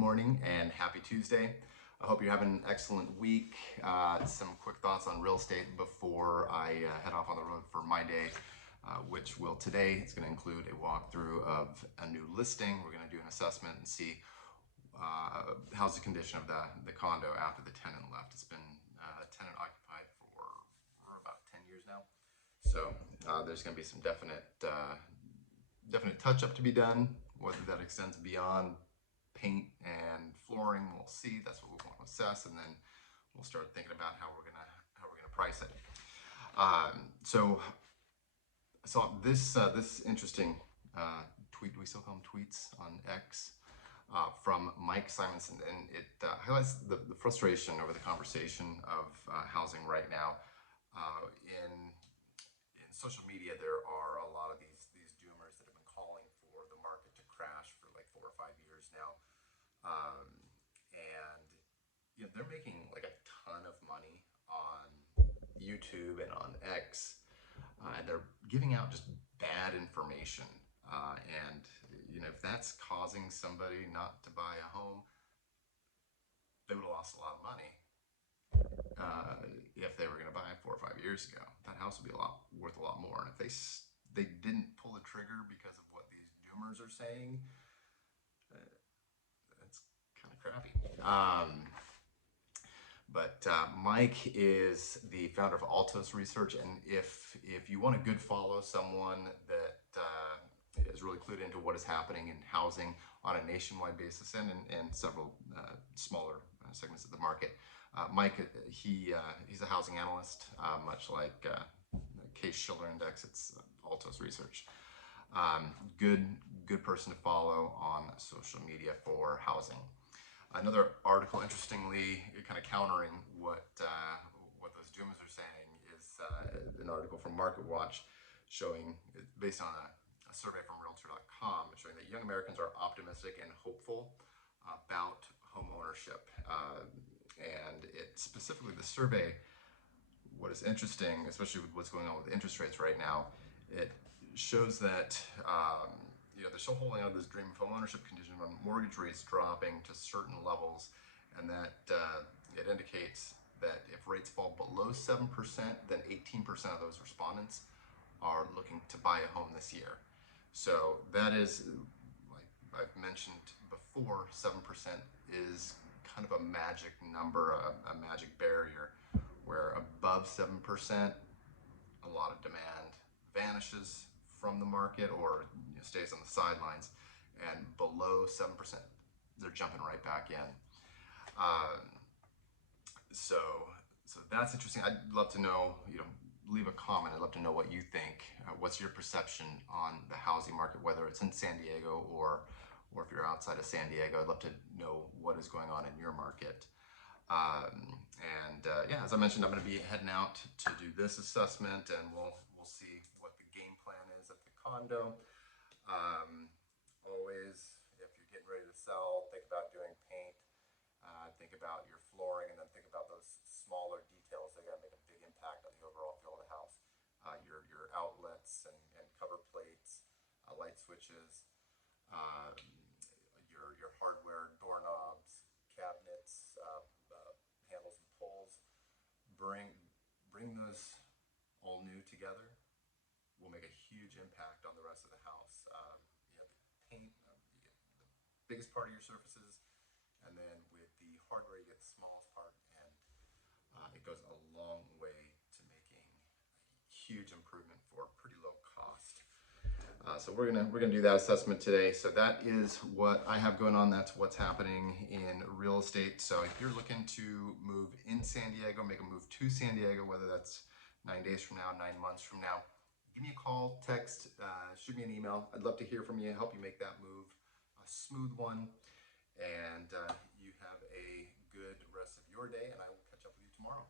morning and happy Tuesday. I hope you're having an excellent week. Some quick thoughts on real estate before I head off on the road for my day, which will today. It's going to include a walkthrough of a new listing. We're going to do an assessment and see how's the condition of the condo after the tenant left. It's been tenant occupied for about 10 years now. So there's going to be some definite touch up to be done. Whether that extends beyond paint and flooring, we'll see. That's what we want to assess, and then we'll start thinking about how we're gonna price it. So I saw this interesting tweet. Do we still call them tweets on X? From Mike Simonson, and it highlights the frustration over the conversation of housing right now. In social media, there are a lot of these doomers that have been calling for the market to crash for like 4 or 5 years now, and they're making like a ton of money on YouTube and on X, and they're giving out just bad information. And if that's causing somebody not to buy a home, they would have lost a lot of money if they were going to buy it 4 or 5 years ago. That house would be worth a lot more. And if they didn't pull the trigger because of what these doomers are saying, that's kind of crappy. But Mike is the founder of Altos Research, and if you want a good follow, someone that is really clued into what is happening in housing on a nationwide basis and several smaller segments of the market, Mike, he's a housing analyst, much like Case Shiller Index. It's Altos Research. Good person to follow on social media for housing. Another article, interestingly, kind of countering what those doomers are saying, is an article from MarketWatch showing, based on a survey from Realtor.com, showing that young Americans are optimistic and hopeful about home ownership. And it specifically, the survey, what is interesting, especially with what's going on with interest rates right now, it shows that they're still holding on to this dream of home ownership contingent on mortgage rates dropping to certain levels, and that it indicates that if rates fall below 7%, then 18% of those respondents are looking to buy a home this year. So that is, like I've mentioned before, 7% is kind of a magic number, a magic barrier, where above 7%, a lot of demand vanishes from the market or stays on the sidelines, and below 7%, they're jumping right back in. So that's interesting. I'd love to know, leave a comment. I'd love to know what you think. What's your perception on the housing market, whether it's in San Diego or if you're outside of San Diego? I'd love to know what is going on in your market. Yeah, as I mentioned, I'm going to be heading out to do this assessment, and we'll see what the game plan is at the condo. Always, if you're getting ready to sell, think about doing paint, think about your flooring, and then think about those smaller details that are going to make a big impact on the overall feel of the house. Your outlets and cover plates, light switches, your hardware, doorknobs, cabinets, handles and pulls. Bring those all new together will make a huge impact on the rest of the house. The paint, the biggest part of your surfaces, and then with the hardware, you get the smallest part, and it goes a long way to making a huge improvement for pretty low cost. So we're gonna do that assessment today. So that is what I have going on. That's what's happening in real estate. So if you're looking to move in San Diego, make a move to San Diego, whether that's 9 days from now, 9 months from now, give me a call, text, shoot me an email. I'd love to hear from you, help you make that move a smooth one. And you have a good rest of your day, and I will catch up with you tomorrow.